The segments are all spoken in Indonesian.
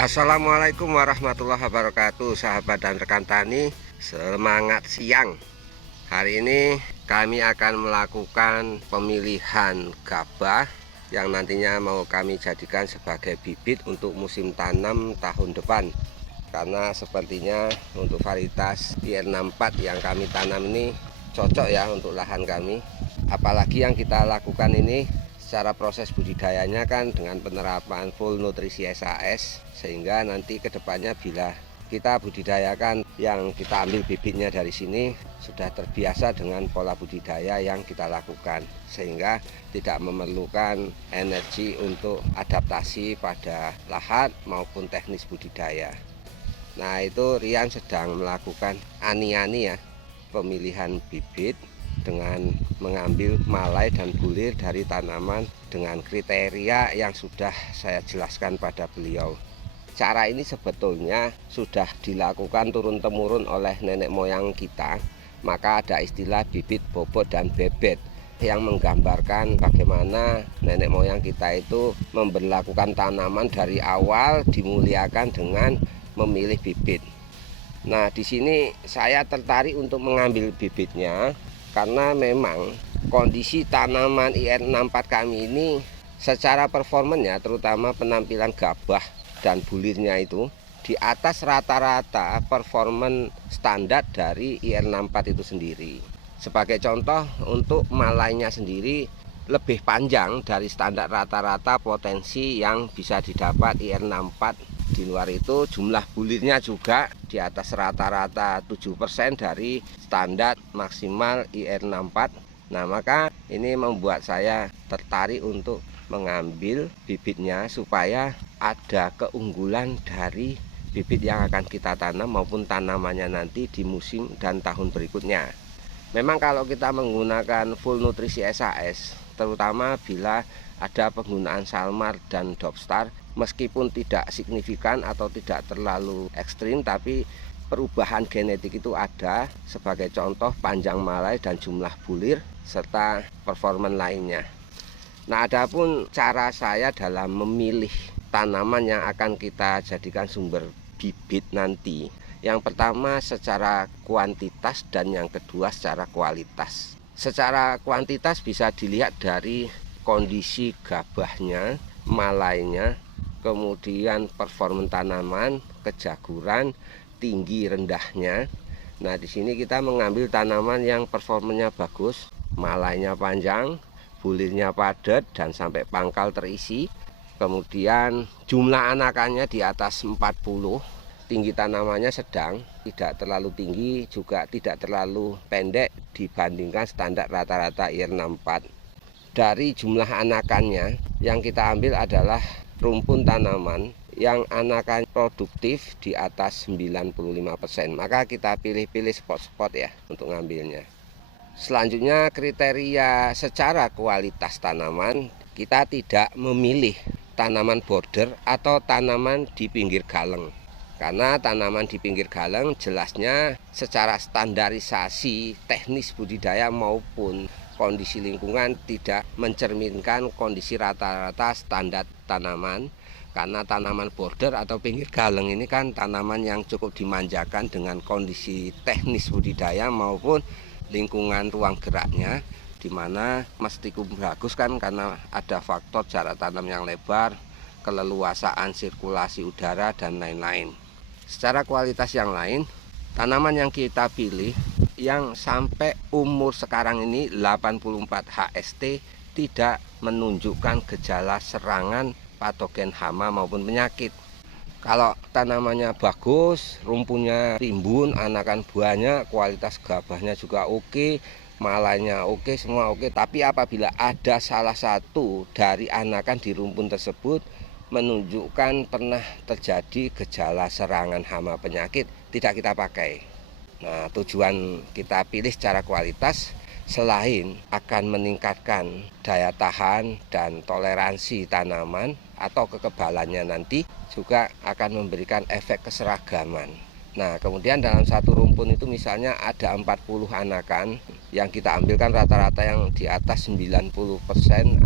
Assalamualaikum warahmatullahi wabarakatuh, sahabat dan rekan tani. Semangat siang. Hari ini kami akan melakukan pemilihan gabah yang nantinya mau kami jadikan sebagai bibit untuk musim tanam tahun depan. Karena sepertinya untuk varietas IR64 yang kami tanam ini cocok ya untuk lahan kami. Apalagi yang kita lakukan ini secara proses budidayanya kan dengan penerapan full nutrisi SAS, sehingga nanti kedepannya bila kita budidayakan yang kita ambil bibitnya dari sini sudah terbiasa dengan pola budidaya yang kita lakukan, sehingga tidak memerlukan energi untuk adaptasi pada lahan maupun teknis budidaya. Nah, itu Rian sedang melakukan ani-ani ya, pemilihan bibit dengan mengambil malai dan bulir dari tanaman dengan kriteria yang sudah saya jelaskan pada beliau. Cara ini sebetulnya sudah dilakukan turun-temurun oleh nenek moyang kita. Maka ada istilah bibit, bobot, dan bebet yang menggambarkan bagaimana nenek moyang kita itu memperlakukan tanaman dari awal, dimuliakan dengan memilih bibit. Nah, di sini saya tertarik untuk mengambil bibitnya karena memang kondisi tanaman IR64 kami ini secara performanya, terutama penampilan gabah dan bulirnya itu di atas rata-rata performan standar dari IR64 itu sendiri. Sebagai contoh, untuk malainya sendiri lebih panjang dari standar rata-rata potensi yang bisa didapat IR64. Di luar itu jumlah bulirnya juga di atas rata-rata 7% dari standar maksimal IR64. Nah, maka ini membuat saya tertarik untuk mengambil bibitnya supaya ada keunggulan dari bibit yang akan kita tanam maupun tanamannya nanti di musim dan tahun berikutnya. Memang kalau kita menggunakan full nutrisi SAS, terutama bila ada penggunaan Salmar dan Dopstar, meskipun tidak signifikan atau tidak terlalu ekstrim, tapi perubahan genetik itu ada. Sebagai contoh, panjang malai dan jumlah bulir serta performan lainnya. Nah, adapun cara saya dalam memilih tanaman yang akan kita jadikan sumber bibit nanti, yang pertama secara kuantitas dan yang kedua secara kualitas. Secara kuantitas bisa dilihat dari kondisi gabahnya, malainya, kemudian performa tanaman, kejaguran, tinggi rendahnya. Nah, di sini kita mengambil tanaman yang performanya bagus, malainya panjang, bulirnya padat dan sampai pangkal terisi. Kemudian jumlah anakannya di atas 40. Tinggi tanamannya sedang, tidak terlalu tinggi juga tidak terlalu pendek dibandingkan standar rata-rata IR64. Dari jumlah anakannya yang kita ambil adalah rumpun tanaman yang anakan produktif di atas 95%. Maka kita pilih-pilih spot-spot ya untuk ngambilnya. Selanjutnya kriteria secara kualitas tanaman, kita tidak memilih tanaman border atau tanaman di pinggir galeng. Karena tanaman di pinggir galeng jelasnya secara standarisasi teknis budidaya maupun kondisi lingkungan tidak mencerminkan kondisi rata-rata standar tanaman. Karena tanaman border atau pinggir galeng ini kan tanaman yang cukup dimanjakan dengan kondisi teknis budidaya maupun lingkungan ruang geraknya, di mana mesti bagus kan karena ada faktor jarak tanam yang lebar, keleluasaan sirkulasi udara dan lain-lain. Secara kualitas yang lain, tanaman yang kita pilih yang sampai umur sekarang ini 84 HST tidak menunjukkan gejala serangan patogen hama maupun penyakit. Kalau tanamannya bagus, rumpunnya timbun, anakan buahnya, kualitas gabahnya juga oke, malanya oke, semua oke, tapi apabila ada salah satu dari anakan di rumpun tersebut menunjukkan pernah terjadi gejala serangan hama penyakit, tidak kita pakai. Nah, tujuan kita pilih secara kualitas selain akan meningkatkan daya tahan dan toleransi tanaman atau kekebalannya, nanti juga akan memberikan efek keseragaman. Nah, kemudian dalam satu rumpun itu misalnya ada 40 anakan, yang kita ambilkan rata-rata yang di atas 90%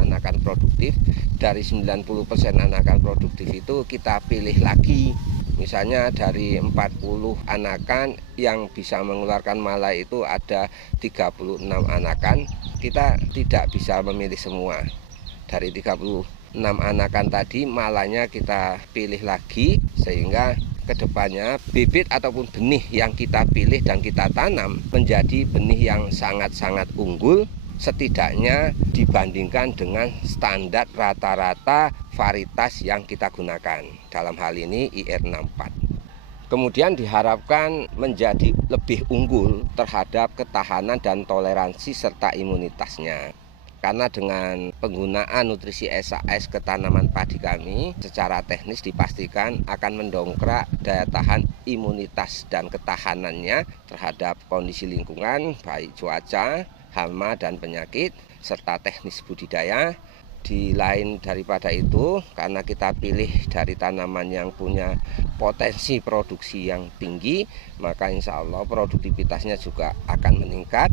anakan produktif. Dari 90% anakan produktif itu kita pilih lagi. Misalnya dari 40 anakan yang bisa mengeluarkan mala itu ada 36 anakan, kita tidak bisa memilih semua. Dari 36 anakan tadi malanya kita pilih lagi, sehingga kedepannya bibit ataupun benih yang kita pilih dan kita tanam menjadi benih yang sangat-sangat unggul, setidaknya dibandingkan dengan standar rata-rata varietas yang kita gunakan, dalam hal ini IR64. Kemudian diharapkan menjadi lebih unggul terhadap ketahanan dan toleransi serta imunitasnya. Karena dengan penggunaan nutrisi SAS ke tanaman padi kami secara teknis dipastikan akan mendongkrak daya tahan imunitas dan ketahanannya terhadap kondisi lingkungan, baik cuaca, hama dan penyakit, serta teknis budidaya. Di lain daripada itu, karena kita pilih dari tanaman yang punya potensi produksi yang tinggi, maka insya Allah produktivitasnya juga akan meningkat.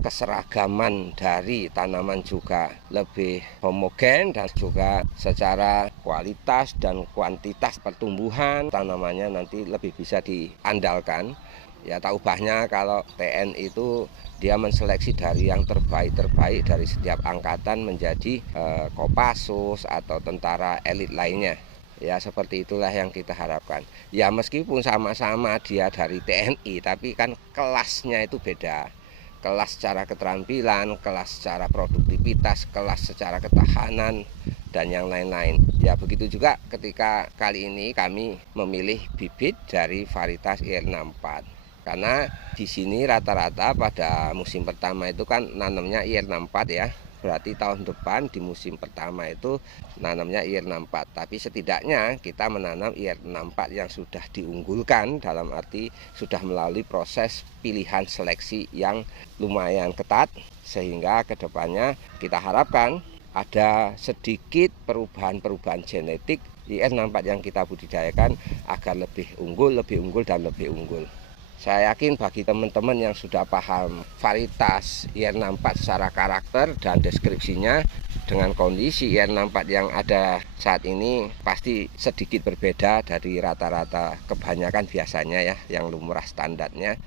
Keseragaman dari tanaman juga lebih homogen, dan juga secara kualitas dan kuantitas pertumbuhan tanamannya nanti lebih bisa diandalkan. Ya, tak ubahnya kalau TN itu dia menseleksi dari yang terbaik-terbaik dari setiap angkatan menjadi Kopassus atau tentara elit lainnya. Ya, seperti itulah yang kita harapkan. Ya, meskipun sama-sama dia dari TNI, tapi kan kelasnya itu beda. Kelas secara keterampilan, kelas secara produktivitas, kelas secara ketahanan, dan yang lain-lain. Ya, begitu juga ketika kali ini kami memilih bibit dari varietas IR64. Karena di sini rata-rata pada musim pertama itu kan nanamnya IR64 ya. Berarti tahun depan di musim pertama itu nanamnya IR64. Tapi setidaknya kita menanam IR64 yang sudah diunggulkan, dalam arti sudah melalui proses pilihan seleksi yang lumayan ketat, sehingga kedepannya kita harapkan ada sedikit perubahan-perubahan genetik IR64 yang kita budidayakan agar lebih unggul dan lebih unggul. Saya yakin bagi teman-teman yang sudah paham varietas IR64 secara karakter dan deskripsinya dengan kondisi IR64 yang ada saat ini pasti sedikit berbeda dari rata-rata kebanyakan biasanya ya, yang lumrah standarnya,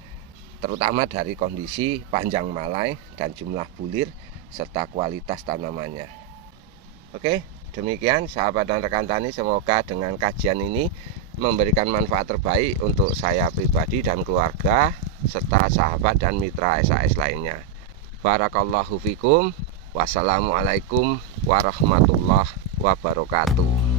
terutama dari kondisi panjang malai dan jumlah bulir serta kualitas tanamannya. Oke, demikian sahabat dan rekan tani, semoga dengan kajian ini memberikan manfaat terbaik untuk saya pribadi dan keluarga serta sahabat dan mitra SAS lainnya. Barakallahu fikum. Wassalamualaikum warahmatullahi wabarakatuh.